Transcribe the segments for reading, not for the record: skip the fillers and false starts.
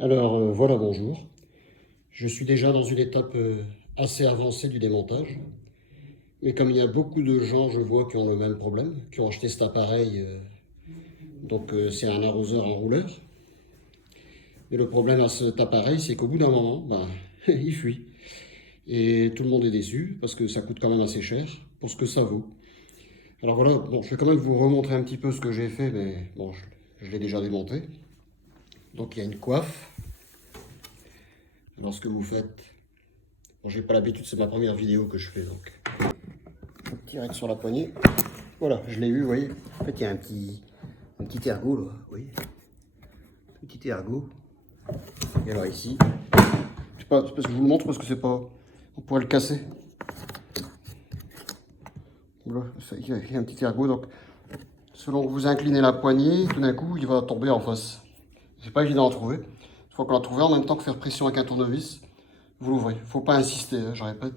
Alors voilà, bonjour. Je suis déjà dans une étape assez avancée du démontage. Mais comme il y a beaucoup de gens, je vois, qui ont le même problème, qui ont acheté cet appareil, c'est un arroseur en rouleur. Mais le problème à cet appareil, c'est qu'au bout d'un moment, il fuit. Et tout le monde est déçu parce que ça coûte quand même assez cher pour ce que ça vaut. Alors voilà, bon, je vais quand même vous remontrer un petit peu ce que j'ai fait, mais bon, je l'ai déjà démonté. Donc il y a une coiffe. Alors ce que vous faites, bon, j'ai pas l'habitude, c'est ma première vidéo que je fais, donc direct sur la poignée. Voilà, je l'ai eu, vous voyez. En fait, il y a un petit ergot là, vous voyez. Petit ergot. Et alors ici, c'est parce que je vous le montre parce que c'est pas, on pourrait le casser. Voilà, il y a un petit ergot, donc selon que vous inclinez la poignée, tout d'un coup, il va tomber en face. C'est pas évident à trouver. Une fois qu'on l'a trouvé, en même temps que faire pression avec un tournevis, vous l'ouvrez. Faut pas insister, hein, je répète.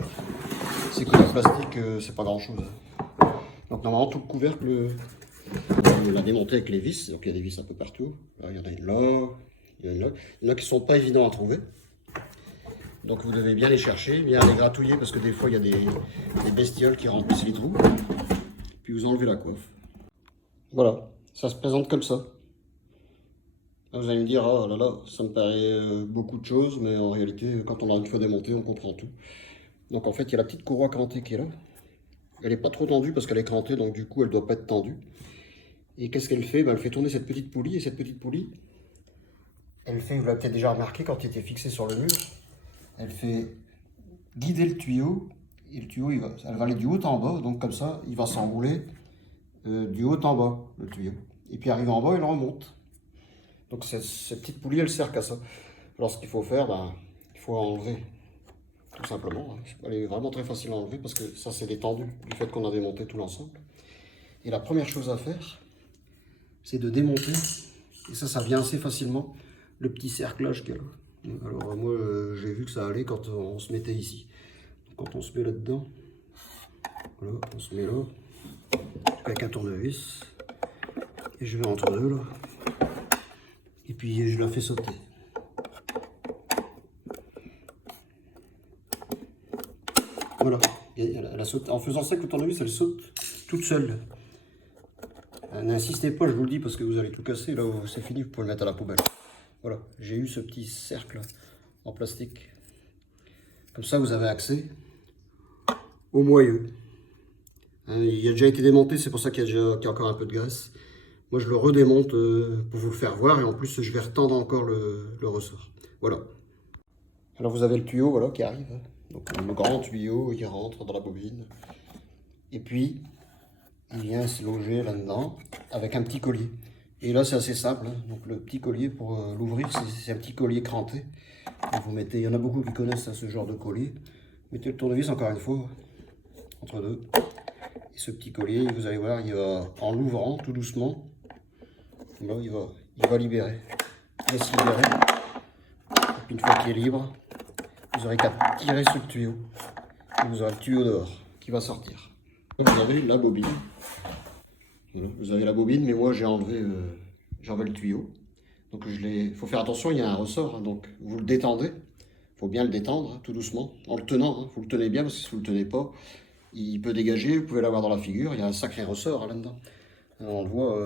C'est que le plastique, c'est pas grand chose. Donc normalement, tout le couvercle, on l'a démonté avec les vis. Donc il y a des vis un peu partout. Là, il y en a une là, il y en a une là. Il y en a qui sont pas évidents à trouver. Donc vous devez bien les chercher, bien les gratouiller parce que des fois il y a des bestioles qui remplissent les trous. Puis vous enlevez la coiffe. Voilà, ça se présente comme ça. Là, vous allez me dire, oh là là, ça me paraît beaucoup de choses, mais en réalité, quand on l'a une fois démonté, on comprend tout. Donc en fait, il y a la petite courroie crantée qui est là. Elle n'est pas trop tendue parce qu'elle est crantée, donc du coup, elle ne doit pas être tendue. Et qu'est-ce qu'elle fait? Elle fait tourner cette petite poulie, et cette petite poulie, elle fait, vous l'avez peut-être déjà remarqué quand il était fixé sur le mur, elle fait guider le tuyau, et le tuyau, elle va aller du haut en bas, donc comme ça, il va s'enrouler du haut en bas, le tuyau. Et puis arrivé en bas, elle remonte. Donc cette petite poulie, elle sert qu'à ça. Alors ce qu'il faut faire, il faut enlever, tout simplement. Elle est vraiment très facile à enlever parce que ça c'est détendu du fait qu'on a démonté tout l'ensemble. Et la première chose à faire, c'est de démonter, et ça vient assez facilement, le petit cerclage qu'il y a là. Alors moi j'ai vu que ça allait quand on se mettait ici. Donc, quand on se met là-dedans, voilà, on se met là, avec un tournevis, et je vais entre deux là, et puis je la fais sauter. Voilà, elle a sauté. En faisant ça avec le tournevis, elle saute toute seule. N'insistez pas, je vous le dis, parce que vous allez tout casser. Là, c'est fini, vous pouvez le mettre à la poubelle. Voilà, j'ai eu ce petit cercle en plastique. Comme ça, vous avez accès au moyeu. Hein, il a déjà été démonté, c'est pour ça qu'il y a encore un peu de graisse. Moi, je le redémonte pour vous le faire voir. Et en plus, je vais retendre encore le ressort. Voilà. Alors, vous avez le tuyau voilà, qui arrive. Donc, le grand tuyau, il rentre dans la bobine. Et puis, il vient se loger là-dedans avec un petit collier. Et là, c'est assez simple. Hein. Donc, le petit collier, pour l'ouvrir, c'est un petit collier cranté. Donc, vous mettez, il y en a beaucoup qui connaissent ce genre de collier. Mettez le tournevis, encore une fois, entre deux. Et ce petit collier, vous allez voir, il va, en l'ouvrant tout doucement, là, il va libérer. Il va se libérer. Et puis, une fois qu'il est libre, vous aurez qu'à tirer sur le tuyau. Et vous aurez le tuyau dehors qui va sortir. Vous avez la bobine. Voilà, vous avez la bobine, mais moi j'ai enlevé le tuyau. Donc il faut faire attention, il y a un ressort, hein, donc vous le détendez. Il faut bien le détendre, hein, tout doucement, en le tenant. Hein, vous le tenez bien parce que si vous ne le tenez pas, il peut dégager, vous pouvez l'avoir dans la figure. Il y a un sacré ressort hein, là-dedans. On le voit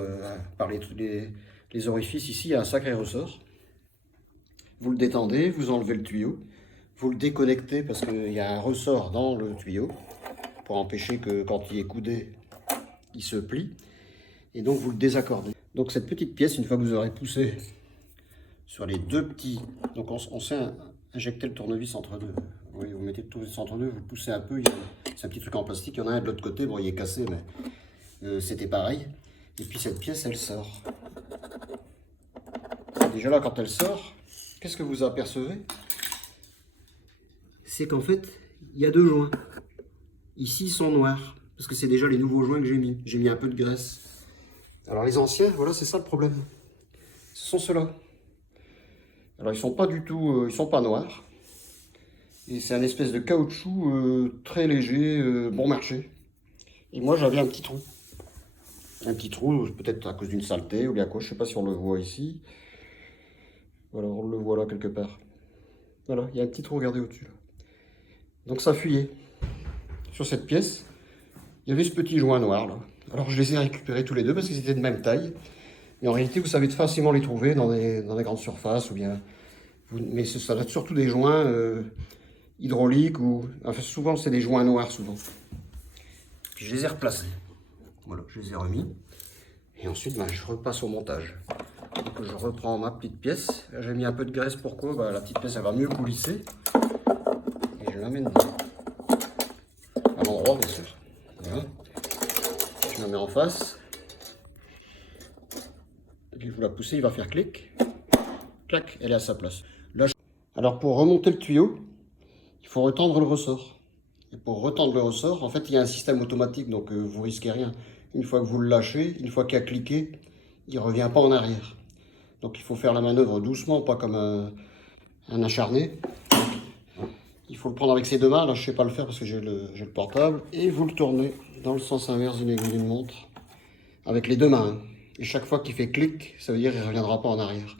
par les orifices ici, il y a un sacré ressort. Vous le détendez, vous enlevez le tuyau. Vous le déconnectez parce qu'il y a un ressort dans le tuyau pour empêcher que quand il est coudé, il se plie. Et donc vous le désaccordez. Donc cette petite pièce, une fois que vous aurez poussé sur les deux petits, donc on sait injecter le tournevis entre deux. Oui, vous mettez le tournevis entre deux, vous le poussez un peu, c'est un petit truc en plastique, il y en a un de l'autre côté, bon il est cassé, mais c'était pareil. Et puis cette pièce, elle sort. Et déjà là, quand elle sort, qu'est-ce que vous apercevez? C'est qu'en fait, il y a deux joints. Ici, ils sont noirs, parce que c'est déjà les nouveaux joints que j'ai mis. J'ai mis un peu de graisse. Alors les anciens, voilà, c'est ça le problème. Ce sont ceux-là. Alors ils sont pas du tout, ils sont pas noirs. Et c'est un espèce de caoutchouc très léger, bon marché. Et moi j'avais un petit trou. Un petit trou, peut-être à cause d'une saleté ou bien quoi, je sais pas si on le voit ici. Voilà, on le voit là quelque part. Voilà, il y a un petit trou, regardez au-dessus. Là. Donc ça fuyait. Sur cette pièce, il y avait ce petit joint noir là. Alors je les ai récupérés tous les deux parce qu'ils étaient de même taille. Mais en réalité, vous savez facilement les trouver dans des grandes surfaces ou bien. Mais ça doit être surtout des joints hydrauliques ou. Enfin, souvent, c'est des joints noirs souvent. Puis je les ai replacés. Voilà, je les ai remis. Et ensuite, ben, je repasse au montage. Donc, je reprends ma petite pièce. J'ai mis un peu de graisse, pourquoi ben, la petite pièce, elle va mieux coulisser. Et je l'amène dedans. À l'endroit, bien sûr. Voilà. Je la mets en face. Et vous la poussez, il va faire clic. Clac, elle est à sa place. Là, alors, pour remonter le tuyau, il faut retendre le ressort. Et pour retendre le ressort, en fait, il y a un système automatique, donc vous risquez rien. Une fois que vous le lâchez, une fois qu'il a cliqué, il ne revient pas en arrière. Donc il faut faire la manœuvre doucement, pas comme un acharné. Donc, il faut le prendre avec ses deux mains, là je ne sais pas le faire parce que j'ai le portable. Et vous le tournez dans le sens inverse d'une aiguille d'une montre, avec les deux mains. Et chaque fois qu'il fait clic, ça veut dire qu'il ne reviendra pas en arrière.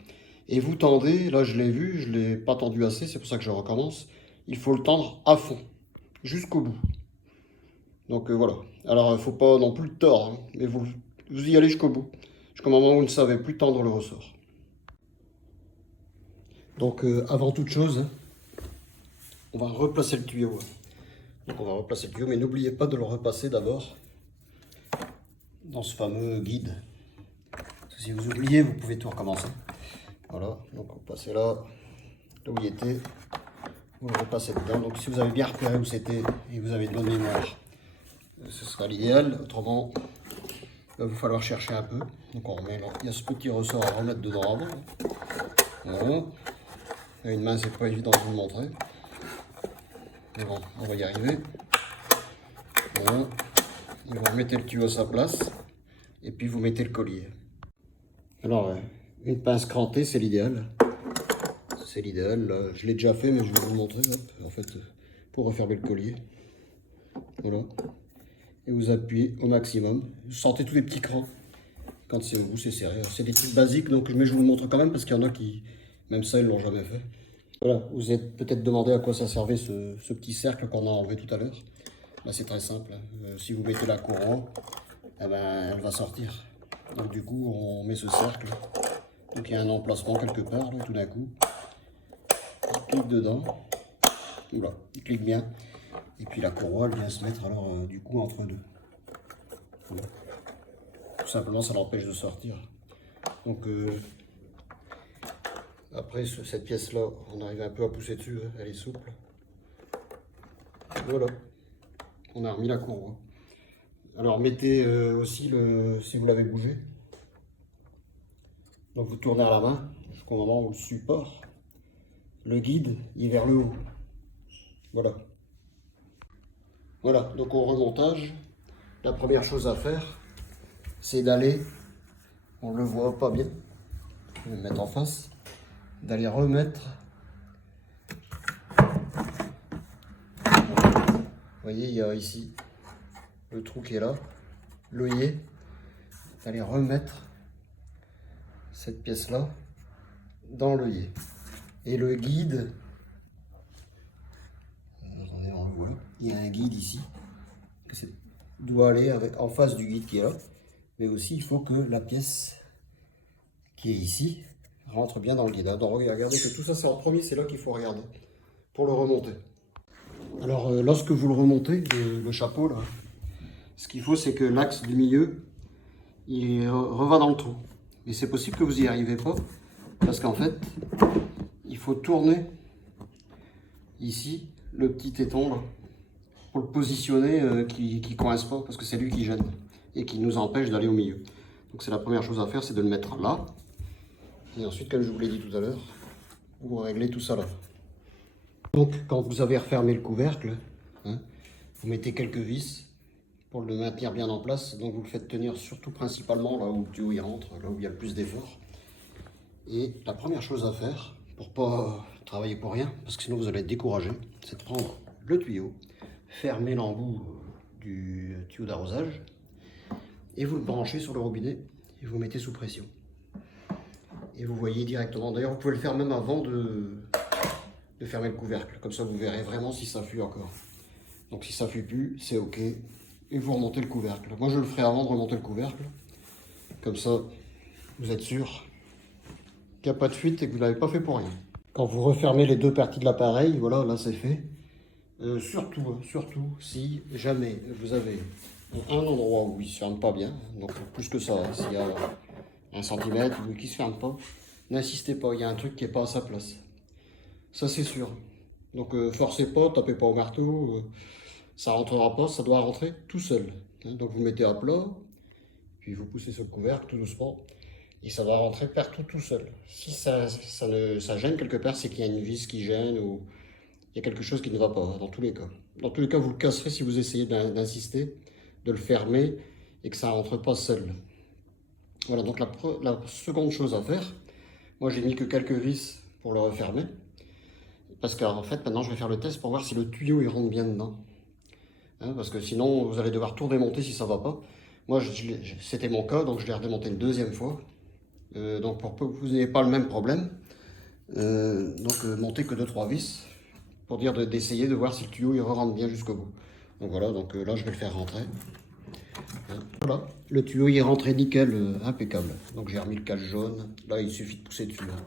Et vous tendez, là je l'ai vu, je ne l'ai pas tendu assez, c'est pour ça que je recommence. Il faut le tendre à fond, jusqu'au bout. Donc voilà. Alors il ne faut pas non plus le tordre, hein, mais vous y allez jusqu'au bout. Jusqu'au moment où vous ne savez plus tendre le ressort. Donc avant toute chose, hein, on va replacer le tuyau. Donc on va replacer le tuyau, mais n'oubliez pas de le repasser d'abord dans ce fameux guide. Parce que si vous oubliez, vous pouvez tout recommencer. Voilà, donc vous passez là où il était, vous le repassez dedans. Donc si vous avez bien repéré où c'était et vous avez de bonne mémoire, ce sera l'idéal. Autrement, il va vous falloir chercher un peu. Donc on remet là. Il y a ce petit ressort à remettre dedans avant. Voilà. Une main, c'est pas évident de vous le montrer. Mais bon, on va y arriver. Voilà. Et vous remettez le tuyau à sa place. Et puis vous mettez le collier. Alors, une pince crantée, c'est l'idéal. C'est l'idéal. Je l'ai déjà fait, mais je vais vous le montrer. Hop, en fait, pour refermer le collier. Voilà. Et vous appuyez au maximum. Vous sentez tous les petits crans. Quand c'est vous, c'est serré. C'est des trucs basiques, donc, mais je vous le montre quand même parce qu'il y en a qui, même ça, ils l'ont jamais fait. Voilà, vous êtes peut-être demandé à quoi ça servait ce petit cercle qu'on a enlevé tout à l'heure. Là, c'est très simple. Si vous mettez la courroie, eh ben, elle va sortir. Donc du coup, on met ce cercle. Donc il y a un emplacement quelque part, là, tout d'un coup. Il clique dedans. Oula, il clique bien. Et puis la courroie, elle vient se mettre alors du coup entre deux. Voilà. Tout simplement, ça l'empêche de sortir. Donc après, cette pièce-là, on arrive un peu à pousser dessus, hein, elle est souple. Voilà, on a remis la courroie. Alors mettez aussi, si vous l'avez bougé, donc vous tournez à la main jusqu'au moment où le support, le guide, il est vers le haut. Voilà. Voilà, donc au remontage, la première chose à faire, c'est d'aller, on ne le voit pas bien, je vais le mettre en face, d'aller remettre, vous voyez, il y a ici le trou qui est là, l'œillet, d'aller remettre cette pièce-là dans l'œillet. Et le guide, attendez, on le voit là, il y a un guide ici, qui doit aller en face du guide qui est là, mais aussi il faut que la pièce qui est ici rentre bien dans le guide. Donc regardez que tout ça c'est en premier, c'est là qu'il faut regarder pour le remonter. Alors lorsque vous le remontez, le chapeau là, ce qu'il faut c'est que l'axe du milieu il reva dans le trou. Mais c'est possible que vous n'y arrivez pas parce qu'en fait il faut tourner ici le petit téton là, pour le positionner qui ne coince pas parce que c'est lui qui gêne et qui nous empêche d'aller au milieu. Donc c'est la première chose à faire, c'est de le mettre là. Et ensuite, comme je vous l'ai dit tout à l'heure, vous réglez tout ça là. Donc quand vous avez refermé le couvercle, hein, vous mettez quelques vis pour le maintenir bien en place. Donc vous le faites tenir surtout principalement là où le tuyau il rentre, là où il y a le plus d'effort. Et la première chose à faire, pour pas travailler pour rien, parce que sinon vous allez être découragé, c'est de prendre le tuyau, fermer l'embout du tuyau d'arrosage, et vous le branchez sur le robinet et vous mettez sous pression. et vous voyez directement. D'ailleurs, vous pouvez le faire même avant de fermer le couvercle. Comme ça, vous verrez vraiment si ça fuit encore. Donc si ça fuit plus, c'est OK. Et vous remontez le couvercle. Moi, je le ferai avant de remonter le couvercle. Comme ça, vous êtes sûr qu'il n'y a pas de fuite et que vous ne l'avez pas fait pour rien. Quand vous refermez les deux parties de l'appareil, voilà, là c'est fait. Surtout, si jamais vous avez un endroit où il ne se ferme pas bien, donc plus que ça, hein, s'il y a 1 cm ou qui ne se ferme pas, n'insistez pas, il y a un truc qui n'est pas à sa place. Ça c'est sûr. Donc forcez pas, tapez pas au marteau, ça rentrera pas, ça doit rentrer tout seul. Hein. Donc vous mettez à plat, puis vous poussez sur le couvercle tout doucement, et ça va rentrer partout tout seul. Si ça gêne quelque part, c'est qu'il y a une vis qui gêne ou il y a quelque chose qui ne va pas, dans tous les cas. Dans tous les cas, vous le casserez si vous essayez d'insister, de le fermer et que ça ne rentre pas seul. Voilà, donc la seconde chose à faire, moi j'ai mis que quelques vis pour le refermer, parce qu'en fait maintenant je vais faire le test pour voir si le tuyau il rentre bien dedans. Hein, parce que sinon vous allez devoir tout démonter si ça ne va pas. Moi c'était mon cas, donc je l'ai redémonté une deuxième fois. Donc pour que vous n'ayez pas le même problème, montez que 2-3 vis pour dire d'essayer de voir si le tuyau il rentre bien jusqu'au bout. Donc voilà, donc là je vais le faire rentrer. Voilà, le tuyau il est rentré nickel, impeccable. Donc j'ai remis le cache jaune, là il suffit de pousser dessus. Hein.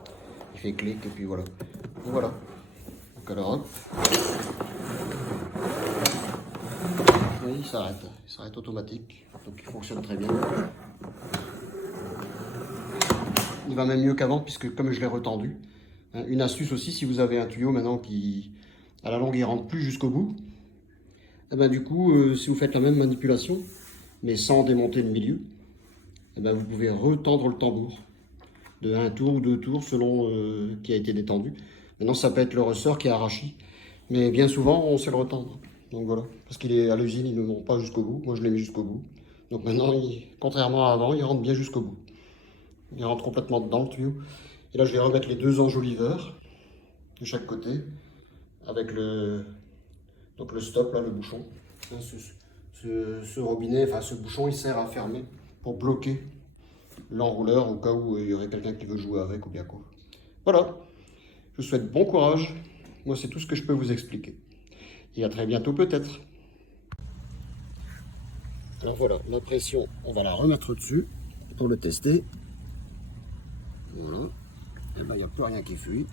Il fait clic et puis voilà. Donc voilà. Donc alors hop. Oui, il s'arrête automatique. Donc il fonctionne très bien. Il va même mieux qu'avant puisque comme je l'ai retendu. Hein, une astuce aussi, si vous avez un tuyau maintenant qui à la longue il rentre plus jusqu'au bout, et ben du coup si vous faites la même manipulation mais sans démonter le milieu, et ben vous pouvez retendre le tambour de 1 tour ou 2 tours selon qui a été détendu. Maintenant ça peut être le ressort qui est arraché, mais bien souvent on sait le retendre. Donc voilà, parce qu'il est à l'usine, il ne monte pas jusqu'au bout. Moi je l'ai mis jusqu'au bout. Donc maintenant, contrairement à avant, il rentre bien jusqu'au bout. Il rentre complètement dedans le tuyau. Et là je vais remettre les 2 enjoliveurs de chaque côté avec le stop là, le bouchon. Ce robinet, enfin ce bouchon, il sert à fermer pour bloquer l'enrouleur au cas où il y aurait quelqu'un qui veut jouer avec ou bien quoi. Voilà, je vous souhaite bon courage. Moi c'est tout ce que je peux vous expliquer. Et à très bientôt peut-être. Alors voilà, la pression, on va la remettre dessus pour le tester. Voilà. Et là, il n'y a plus rien qui fuit.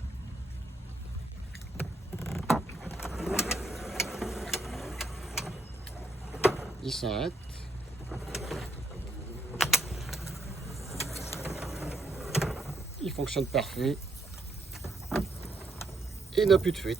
Il s'arrête. Il fonctionne parfait. Et il n'a plus de fuite.